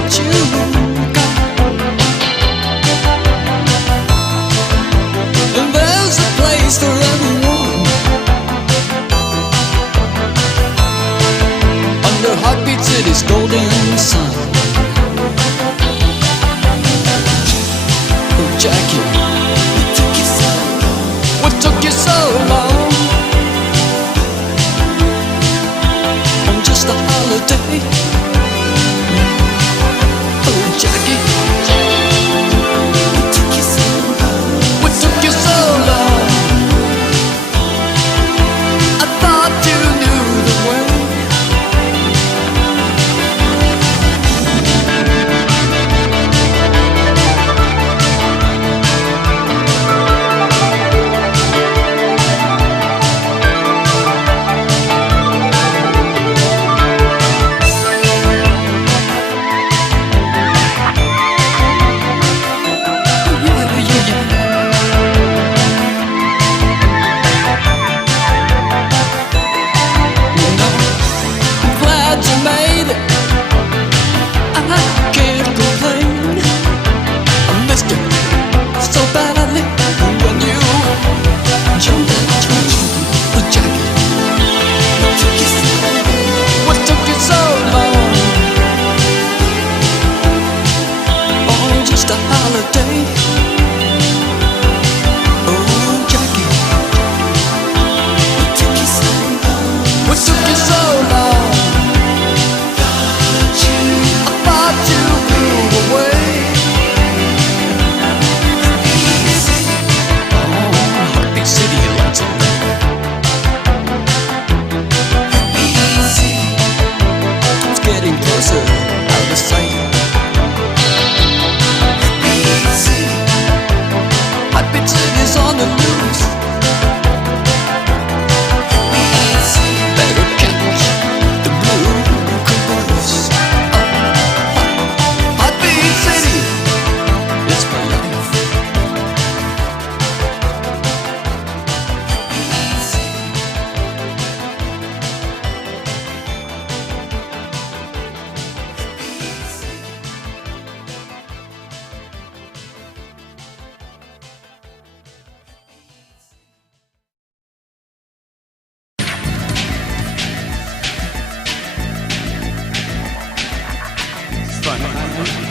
what you got. And there's a place for everyone under Heartbeat City's golden sun. Oh, Jackie, what took you so long on just a holiday? Oh, Jackie, what took you so long? I thought you knew the way.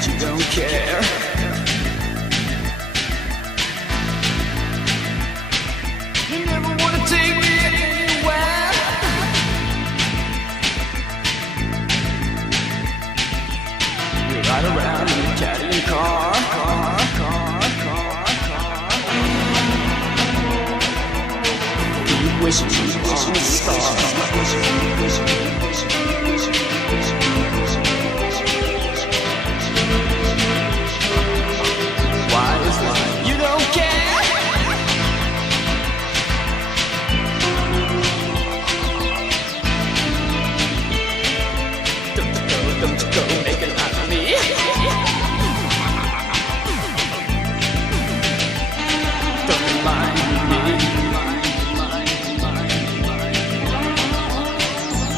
You don't care. You never wanna take me anywhere. You ride around in a Caddy car. You wish you were on a star. You don't care. Don't you go making out of me. Don't remind me.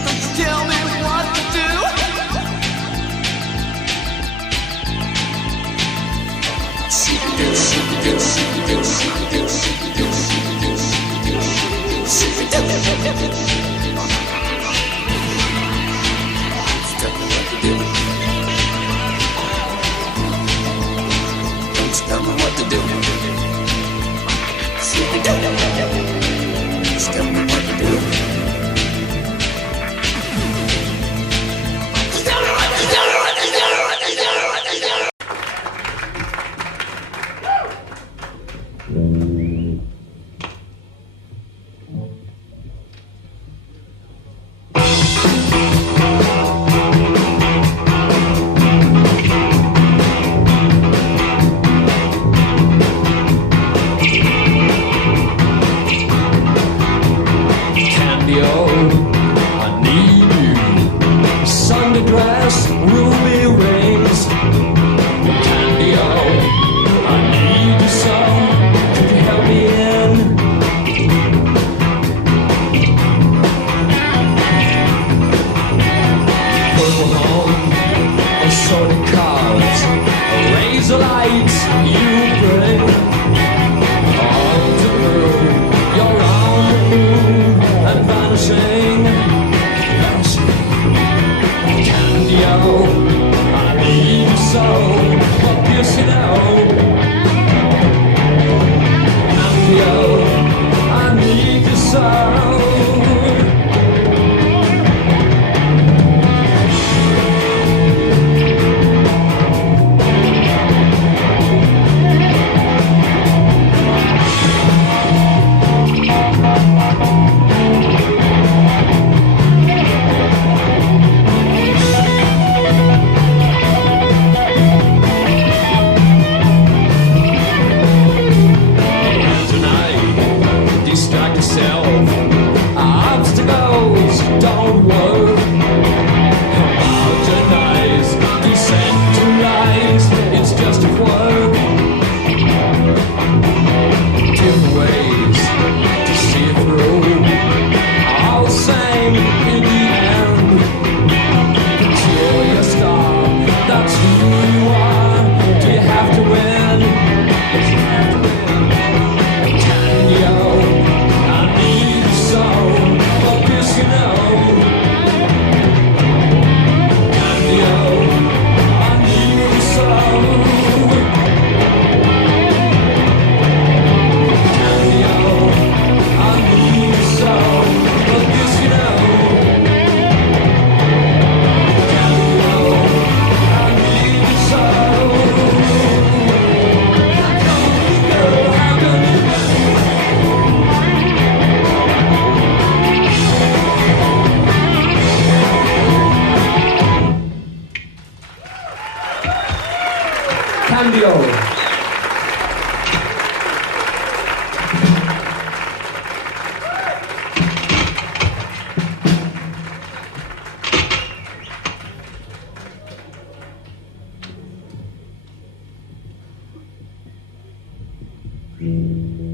Don't you tell me what to do. Tell me what to do. Tell me what to do. light you bring all to prove you're on the move and vanishing. Candy-o, I need you so, what gives you know? Candy-o, I need you so. Distract yourself, obstacles don't work. Homogenize, decentralize, it's just a quirk. Different ways to see it through, all the same in the end. Control your star, that's who you are. Do you have to win? Can-yo? You know, Candy-o, I need you so. Candy-o, I need you so. But this you know, Candy-o, I need you so. How come you go? How come you go? Candy-o.